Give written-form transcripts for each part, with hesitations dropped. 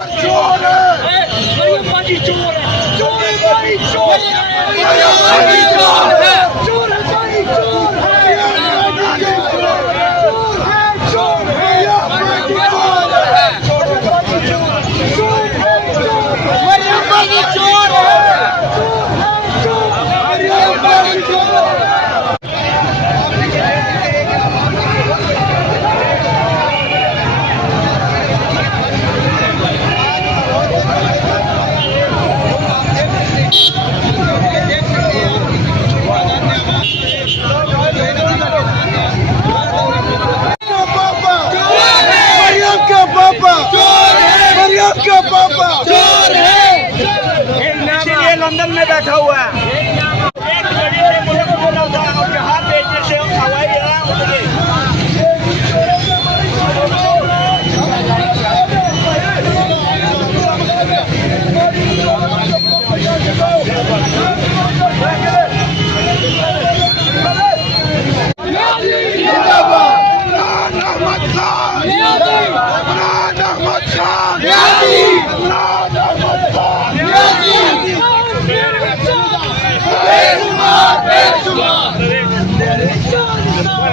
चोर है, मरियम बाजी चोर है, चोर है भाई चोर है, मरियम बाजी चोर है, चोर है भाई चोर है, मरियम बाजी चोर है, चोर है, मरियम बाजी चोर है, चोर है, मरियम बाजी चोर है, मरियम बाजी चोर है। का पापा चोर है, इसीलिए लंदन में बैठा हुआ है। एक बड़ी से मुल्क बोला था और जहाँ बेचने से हवाई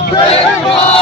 बेशुमार